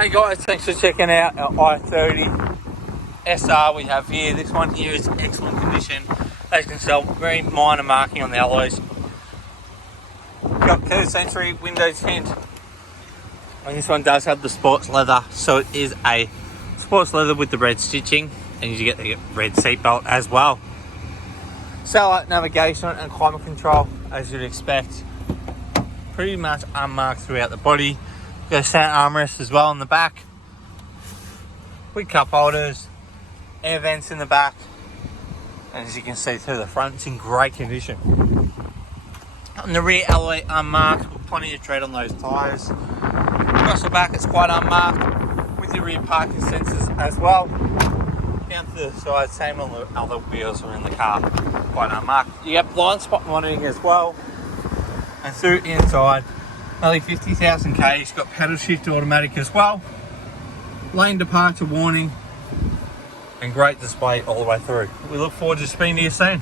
Hey guys, thanks for checking out our I30 SR we have here. This one here is excellent condition. As you can tell, very minor marking on the alloys. Got 3rd century window tint. And this one does have the sports leather, so it is a sports leather with the red stitching, and you get the red seatbelt as well. Satellite navigation and climate control, as you'd expect. Pretty much unmarked throughout the body. Got a center armrest as well in the back, with cup holders, air vents in the back, and as you can see through the front, it's in great condition. On the rear, alloy unmarked, with plenty of tread on those tyres. Across the back, it's quite unmarked, with your rear parking sensors as well. Down to the side, same on the other wheels are in the car, quite unmarked. You get blind spot monitoring as well, and through inside, only 50,000 Ks, got pedal shift automatic as well, lane departure warning, and great display all the way through. We look forward to speaking to you soon.